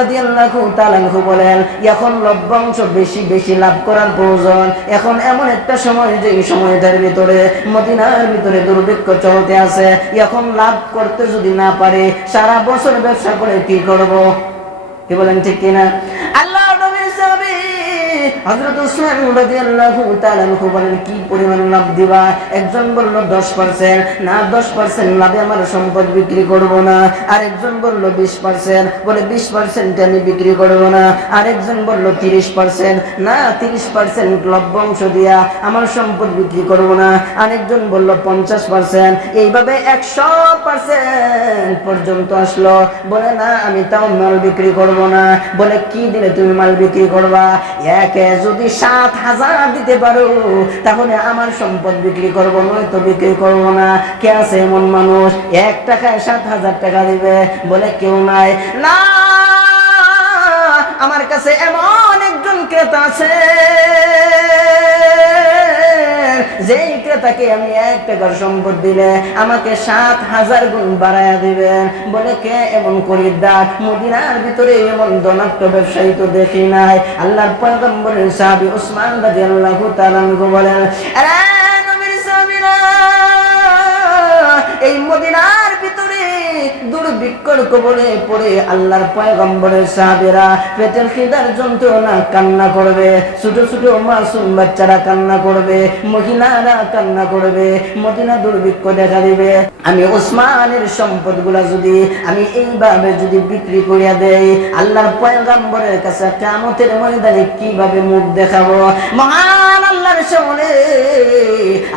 রাদিয়াল্লাহু তাআলা বলেন, এখন বেশি বেশি লাভ করার প্রয়োজন। এখন এমন একটা সময় যে সময়টার ভিতরে মদিনার ভিতরে দুর্ভিক্ষ চলতে আছে। এখন লাভ করতে যদি না পারে, সারা বছর ব্যবসা করে কি করব? কি বলেন, ঠিক কিনা? আল্লাহ হযরত উসমান রাদিয়াল্লাহু তাআলা বলেন, কি পরিমাণ লাভ দিবা? একজন বলল 10% না 10% লাভে আমার সম্পদ বিক্রি করব না। আরেকজন বলল 20% বলে 20% আমি বিক্রি করব না। আরেকজন বলল 30% না 30% লভ্যাংশ দিয়া আমার সম্পদ বিক্রি করব না। আরেকজন বলল 50% এইভাবে 100% পর্যন্ত আসলো। বলে, না, আমি তাও মাল বিক্রি করব না। বলে, কি দিলে তুমি মাল বিক্রি করবা? একে যদি সাত হাজার দিতে পারো, তাহলে আমার সম্পদ বিক্রি করব, নয়তো বিক্রি করব না। কে আছে এমন মানুষ? এক টাকায় সাত হাজার টাকা দিবে। বলে, কেউ নাই। না, আমার কাছে এমন একজন ক্রেতা আছে, যেই ক্রেতাকে আমি এক টাকার সম্পদ দিলে আমাকে সাত হাজার গুণ বাড়াইয়া দিবেন। বলে, কে এমন খরিদ্দার? মদিনার ভিতরে এমন দনাক্ত ব্যবসায়ী তো দেখি নাই। আল্লাহর পয়গম্বরের সাহাবি ওসমান দাদি আল্লাহ আনহু বলেন এই মদিনার ভিতরে দুর্ভিক্ষর কবলে পড়ে আল্লাহর পয়গম্বরের সাহাবেরা পেটের খিদার যন্ত্রণা কান্না করবে। ছোট ছোট মাসুম বাচ্চারা কান্না করবে, মহিলারা কান্না করবে, মদিনা দুর্ভিক্ষ দেখা দিবে। আমি ওসমানের সম্পদ যদি আমি এইভাবে যদি বিক্রি করিয়া দেই, আল্লাহর পয়গম্বরের কাছে কামতের ময়দানে কীভাবে মুখ দেখাবো? আল্লাহর সামনে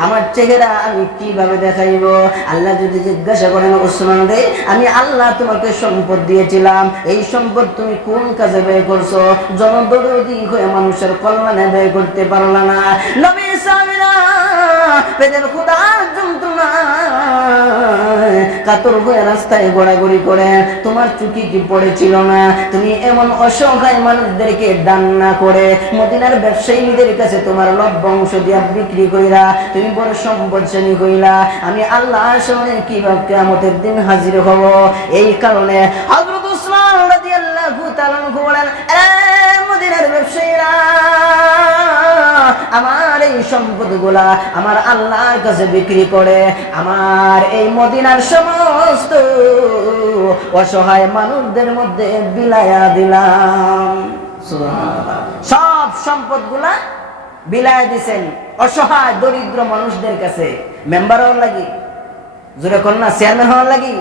আমার চেহারা আমি কীভাবে দেখাইব? আল্লাহ যদি জিজ্ঞাসা করেন, ওসমান রে, আমি আল্লাহ তোমাকে সম্পদ দিয়েছিলাম। এই সম্পদ তুমি কোন কাজে ব্যয় করছ? জনদরদি হয়ে মানুষের কল্যাণে ব্যয় করতে পারল না। নবী সামিনা পেদের খুদার যন্ত্রণা কাতর হয়ে রাস্তায় ঘোরাঘুরি করে, তোমার চুকি কি পড়েছিল না? তুমি এমন অসহায় মানুষদেরকে দান না করে, মদিনার ব্যবসায়ীদের কাছে তোমার লভ্যাংশ দিয়া বিক্রি কইরা তুমি বড় সম্পদশালী হইলা। আমি আল্লাহর সামনে কীভাবে কিয়ামতের দিন হাজির হব? এই কারণে হযরত উসমান রাদিয়াল্লাহু তাআলা বলেন, এ মদিনার ব্যবসায়ীরা এই সম্পদগুলা আমার আল্লাহর কাছে বিক্রি করে। আমার এই মদিনার সমস্ত অসহায় মানুষদের মধ্যে বিলায়া দিলাম। সব সম্পদগুলা বিলায় দিছেন অসহায় দরিদ্র মানুষদের কাছে। মেম্বার হওয়ার লাগি জোরে কন্যা চেয়ারম্যান হওয়ার লাগি